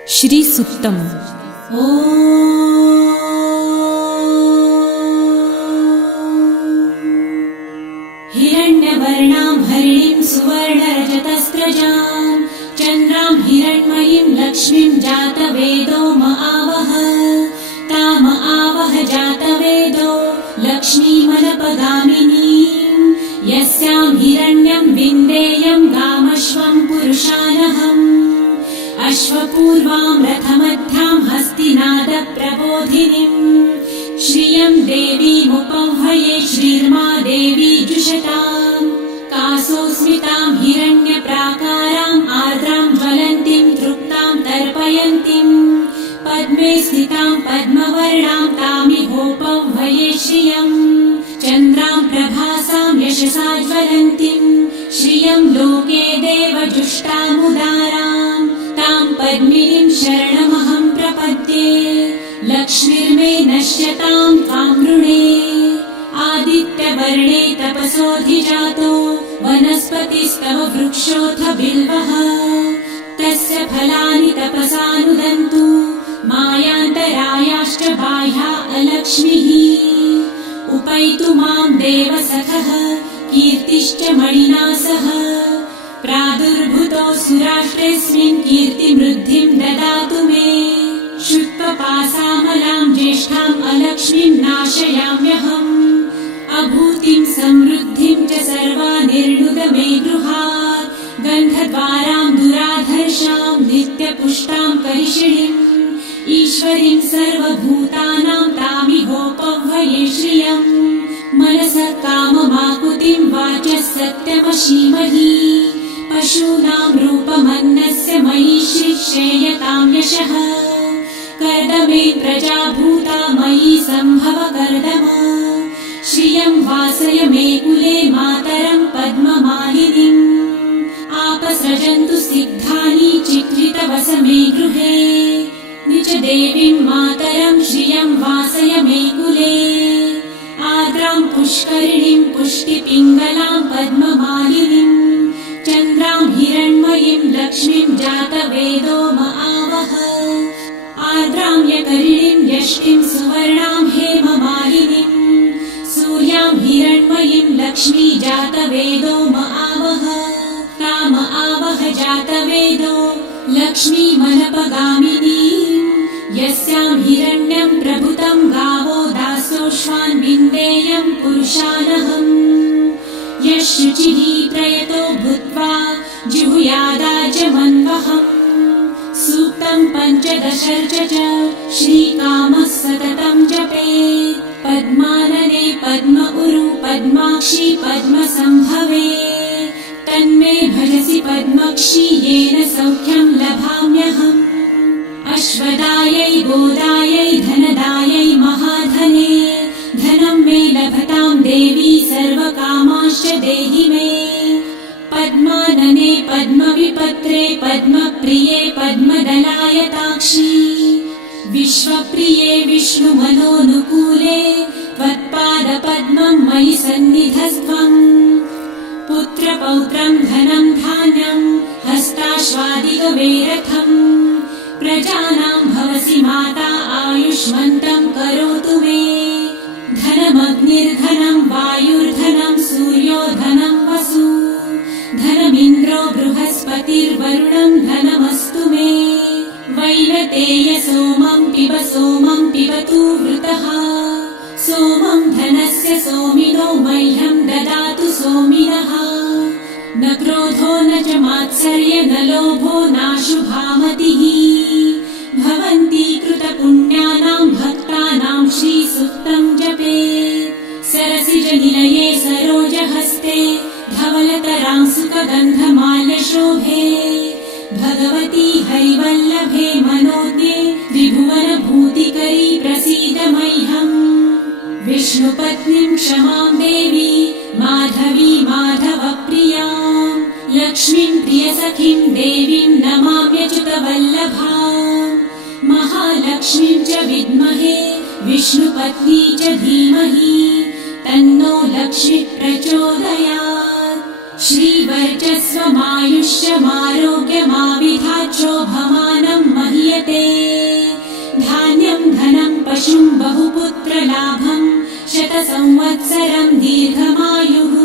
श्री सुक्तम। हिरण्यवर्णां हरिणीं सुवर्णरजतस्रजां चन्द्रां हिरण्मयीं लक्ष्मीं जातवेदो म आवह ताम आवह जातवेदो लक्ष्मीमनपगामिनीं यस्यां हिरण्यं विन्देयं गामश्वं पुरुषानहम् अश्वपूर्वां रथमध्यां हस्तिनादप्रबोधिनीं श्रियं देवीमुपह्वये श्रीर्मा देवी जुषतां कासोस्मितां हिरण्यप्राकाराम् आर्द्रां ज्वलन्तीं तृप्तां तर्पयन्तीं पद्मे स्थितां पद्मवर्णां तामिहोपह्वये श्रियं चन्द्रां प्रभासां यशसा ज्वलन्तीं श्रियं लोके देवजुष्टामुदारां तां पद्मिनीं शरणमहं प्रपद्ये लक्ष्मीर्मे नश्यतां त्वां वृणे आदित्यवर्णे तपसोऽधिजातो वनस्पतिस्तव वृक्षोऽथ बिल्वः तस्य फलानि तपसानुदन्तु मायान्तरायाश्च बाह्या अलक्ष्मीः उपैतु मां देवसखः कीर्तिश्च मणिना सह प्रादुर्भूतो सुराष्ट्रेऽस्मिन् कीर्तिमृद्धिं ददातु मे शुत्वपासामलां ज्येष्ठाम् अलक्ष्मीं नाशयाम्यहम् अभूतिं समृद्धिं च सर्वानिर्णुद मे गृहात् गन्धद्वारां दुराधर्षां नित्यपुष्टां करिषिणीम् ईश्वरीं सर्वभूतानां तामिहोपह्वये श्रियम् मनसः काममाकुतिं वाचः सत्यमशीमहि पशूनां रूपमन्नस्य मयि श्रेयतां यशः कर्दमे प्रजाभूता मयि सम्भव कर्दम श्रियं वासय मे कुले मातरं पद्ममालिनीम् आपसृजन्तु सिद्धानि चित्रितवस मे गृहे निज देवीं मातरं श्रियं वासय मे कुले आर्द्रां पुष्करिणीं पुष्टिपिङ्गलां पद्ममालिनीं चन्द्रां हिरण्मयीं लक्ष्मीं जातवेदो म आवह आर्द्रां यकरिणीं यष्टिं सुवर्णां हेममालिनीं सूर्यां हिरण्मयीं लक्ष्मी जातवेदो म आवह ताम आवह जातवेदो लक्ष्मीमनपगामिनीं यस्यां हिरण्यं प्रभुतं गावो दासोऽश्वान् विन्देयं पुरुषानहम् यः शुचिः प्रयतो भूत्वा जिहुयादाजमन्वहम् सूक्तं पञ्चदशर्च च श्रीकामः सततं जपेत् पद्मानने पद्म उरु पद्माक्षी पद्मसम्भवे तन्मे भजसि पद्मक्षी येन सौख्यं लभाम्यहम् अश्वदायै गोदायै धनदायै महाधने धनं मे लभतां देवी सर्वकामांश्च देहि मे पद्मानने पद्मविपत्रे पद्मप्रिये पद्मदलायताक्षी विश्वप्रिये विष्णुमनोनुकूले त्वत्पादपद्मं मयि सन्निधस्त्वम् पुत्रपौत्रं धनं धान्यं हस्ताश्वादिगवेरथम् प्रजानां भवसि माता आयुष्मन्तं करोतु मे धनमग्निर्धनं वायुर्धनं सूर्यो धनं वसु धनमिन्द्रो बृहस्पतिर्वरुणं धनमस्तु मे वैनतेय सोमं पिबतु वृतः सोमं धनस्य सोमिनो मह्यं ददातु सोमिनः न क्रोधो न च मात्सर्य न लोभो नाशुभामतिः भवन्ति कृतपुण्यानां भक्तानां श्रीसूक्तं जपेत् सरसिजनिलये सरोजहस्ते धवलतरां सुखगन्धमाल्यशोभे भगवती हरिवल्लभे मनोज्ञे त्रिभुवनभूतिकरी प्रसीद मह्यम् विष्णुपत्नीं क्षमां देवी माधवी माधवप्रियां लक्ष्मीं प्रियसखीं देवीं नमाम्यच्युतवल्लभाम् महालक्ष्मीं च विद्महे विष्णुपत्नी च धीमहि तन्नो लक्ष्मी प्रचोदयात् श्रीवर्चस्वमायुष्यमारोग्यमाविधाच्छोभमानं महीयते। पशुं बहुपुत्रलाभं शतसंवत्सरं दीर्घमायुः